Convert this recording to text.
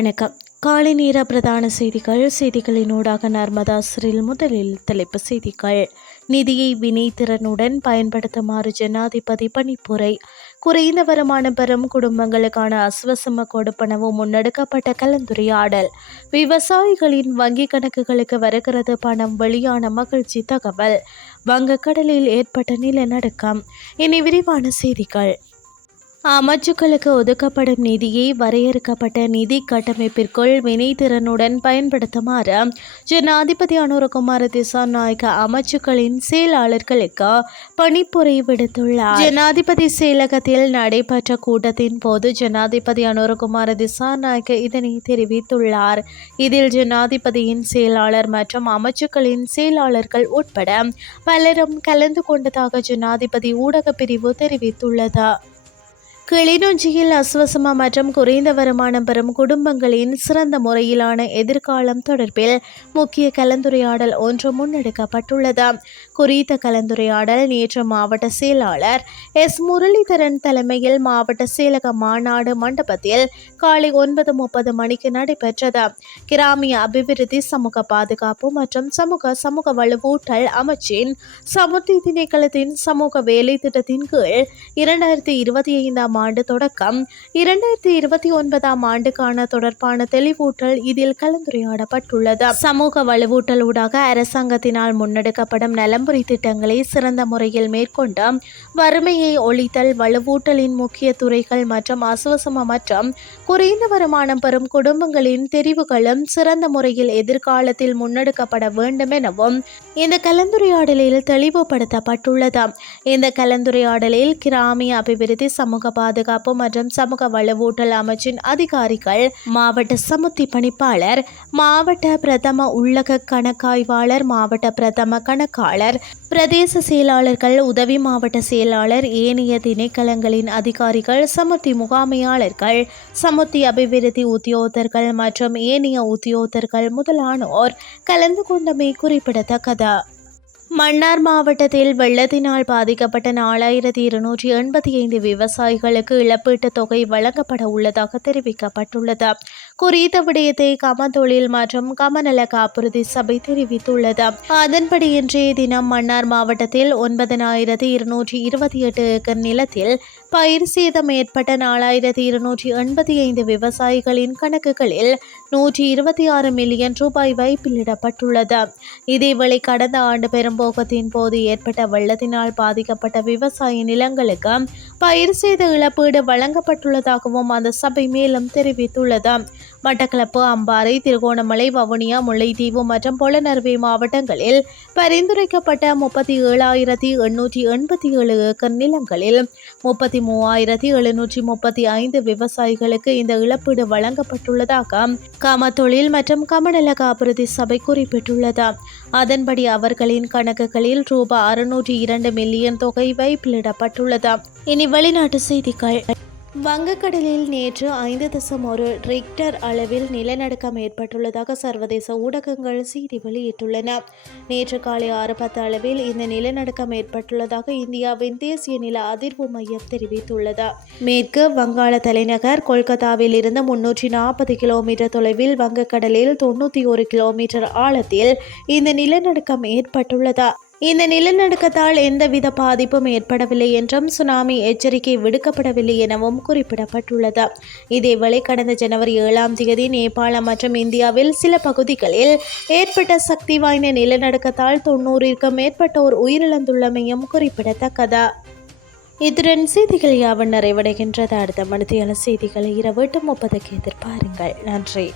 வணக்கம். காலை நேர பிரதான செய்திகளினூடாக நர்மதா சிறில். முதலில் தலைப்புச் செய்திகள். நிதியை வினைத்திறனுடன் பயன்படுத்துமாறு ஜனாதிபதி பணிப்புரை. குறைந்த வருமானம் பெறும் குடும்பங்களுக்கான அஸ்வசம கொடுப்பனவு முன்னெடுக்கப்பட்ட கலந்துரையாடல். விவசாயிகளின் வங்கிக் கணக்குகளுக்கு வருகிறது பணம், வெளியான மகிழ்ச்சி தகவல். வங்கக்கடலில் ஏற்பட்ட நிலநடுக்கம். இனி விரிவான செய்திகள். அமைச்சுக்களுக்கு ஒதுக்கப்படும் நிதியை வரையறுக்கப்பட்ட நிதி கட்டமைப்பிற்குள் வினைத்திறனுடன் பயன்படுத்துமாறு ஜனாதிபதி அனுரகுமார திசாநாயக்க அமைச்சுக்களின் செயலாளர்களுக்கு பணிப்புரை விடுத்துள்ளார். ஜனாதிபதி செயலகத்தில் நடைபெற்ற கூட்டத்தின் போது ஜனாதிபதி அனுரகுமார திசாநாயக்க இதனை தெரிவித்துள்ளார். இதில் ஜனாதிபதியின் செயலாளர் மற்றும் அமைச்சுக்களின் செயலாளர்கள் உட்பட பலரும் கலந்து கொண்டதாக ஜனாதிபதி ஊடக பிரிவு தெரிவித்துள்ளது. கிளிநொச்சியில் அஸ்வசம மற்றும் குறைந்த வருமானம் பெறும் குடும்பங்களின் சிறந்த முறையிலான எதிர்காலம் தொடர்பில் முக்கிய கலந்துரையாடல் ஒன்று முன்னெடுக்கப்பட்டுள்ளது. குறித்த கலந்துரையாடல் நேற்று மாவட்ட செயலாளர் எஸ். முரளிதரன் தலைமையில் மாவட்ட செயலக மாநாடு மண்டபத்தில் காலை 9:30 மணிக்கு நடைபெற்றது. கிராமிய அபிவிருத்தி, சமூக பாதுகாப்பு மற்றும் சமூக வலுவூட்டல் அமைச்சின் சமுர்த்தி திணைக்களத்தின் சமூக வேலை திட்டத்தின் கீழ் 2025 ஆண்டு தொடக்கம் 2029 ஆண்டுக்கான தொடர்பான தெளிவூட்டல் இதில் கலந்துரையாடப்பட்டுள்ளது. சமூக வலுவூட்டல் ஊடாக அரசாங்கத்தினால் முன்னெடுக்கப்படும் நலம்புரி திட்டங்களை சிறந்த முறையில் மேற்கொண்டு வறுமையை ஒழித்தல், வலுவூட்டலின் முக்கிய துறைகள் மற்றும் அசுவசம மற்றும் குறைந்த வருமானம் பெறும் குடும்பங்களின் தெரிவுகளும் சிறந்த முறையில் எதிர்காலத்தில் முன்னெடுக்கப்பட வேண்டும் எனவும் இந்த கலந்துரையாடலில் தெளிவுபடுத்தப்பட்டுள்ளது. இந்த கலந்துரையாடலில் கிராமிய அபிவிருத்தி, சமூக பாதுகாப்பு மற்றும் சமூக வலுவூட்டல் அமைச்சின் அதிகாரிகள், மாவட்ட சமுத்தி பணிப்பாளர், மாவட்ட பிரதம உள்ளக கணக்காய்வாளர், மாவட்ட பிரதம கணக்காளர், பிரதேச செயலாளர்கள், உதவி மாவட்ட செயலாளர், ஏனைய திணைக்களங்களின் அதிகாரிகள், சமுத்தி முகாமையாளர்கள், சமுத்தி அபிவிருத்தி உத்தியோகத்தர்கள் மற்றும் ஏனைய உத்தியோகத்தர்கள் முதலானோர் கலந்து கொண்டமை குறிப்பிடத்தக்கது. மன்னார் மாவட்டத்தில் வெள்ளத்தினால் பாதிக்கப்பட்ட 4285 விவசாயிகளுக்கு இழப்பீட்டுத் தொகை வழங்கப்பட உள்ளதாக தெரிவிக்கப்பட்டுள்ளது. குறித்த விடயத்தை கமதொழில் மற்றும் கமநல காப்புறுதி சபை தெரிவித்துள்ளது. அதன்படி இன்றைய தினம் மன்னார் மாவட்டத்தில் 9228 ஏக்கர் நிலத்தில் பயிர் சேதம் ஏற்பட்ட 4285 விவசாயிகளின் கணக்குகளில் 126 மில்லியன் ரூபாய் வைப்பிலிடப்பட்டுள்ளது. இதேவேளை கடந்த ஆண்டு பெரும்போகத்தின் போது ஏற்பட்ட வெள்ளத்தினால் பாதிக்கப்பட்ட விவசாய நிலங்களுக்கு பயிர் சேத இழப்பீடு வழங்கப்பட்டுள்ளதாகவும் அந்த சபை மேலும் தெரிவித்துள்ளது. மட்டக்களப்பு, அம்பாறை, திருகோணமலை, வவுனியா, முல்லைத்தீவு மற்றும் பொலனறுவை மாவட்டங்களில் பரிந்துரைக்கப்பட்ட 37,887 ஏக்கர் நிலங்களில் 33,735 விவசாயிகளுக்கு இந்த இழப்பீடு வழங்கப்பட்டுள்ளதாக கமதொழில் மற்றும் கமநல காப்புறுதி சபை குறிப்பிட்டுள்ளது. அதன்படி அவர்களின் கணக்குகளில் ரூபாய் 602 மில்லியன் தொகை வைப்பிலிடப்பட்டுள்ளது. இனி வெளிநாட்டு செய்திகள். வங்கக்கடலில் நேற்று 5.1 ரிக்டர் அளவில் நிலநடுக்கம் ஏற்பட்டுள்ளதாக சர்வதேச ஊடகங்கள் செய்தி வெளியிட்டுள்ளன. நேற்று காலை 6:10 அளவில் இந்த நிலநடுக்கம் ஏற்பட்டுள்ளதாக இந்தியாவின் தேசிய நில அதிர்வு மையம் தெரிவித்துள்ளது. மேற்கு வங்காள தலைநகர் கொல்கத்தாவில் இருந்து 340 கிலோமீட்டர் தொலைவில் வங்கக்கடலில் 91 கிலோமீட்டர் ஆழத்தில் இந்த நிலநடுக்கம் ஏற்பட்டுள்ளது. இந்த நிலநடுக்கத்தால் எந்தவித பாதிப்பும் ஏற்படவில்லை என்றும் சுனாமி எச்சரிக்கை விடுக்கப்படவில்லை எனவும் குறிப்பிடப்பட்டுள்ளது. இதேவேளை கடந்த ஜனவரி 7ஆம் தேதி நேபாளம் மற்றும் இந்தியாவில் சில பகுதிகளில் ஏற்பட்ட சக்தி வாய்ந்த நிலநடுக்கத்தால் 90ற்கும் மேற்பட்டோர் உயிரிழந்துள்ளமையும் குறிப்பிடத்தக்கது. இத்துடன் செய்திகள் யாவும் நிறைவடைகின்றது. அடுத்த மணித்தியால செய்திகளை இரவு 8:30 எதிர்பாருங்கள். நன்றி.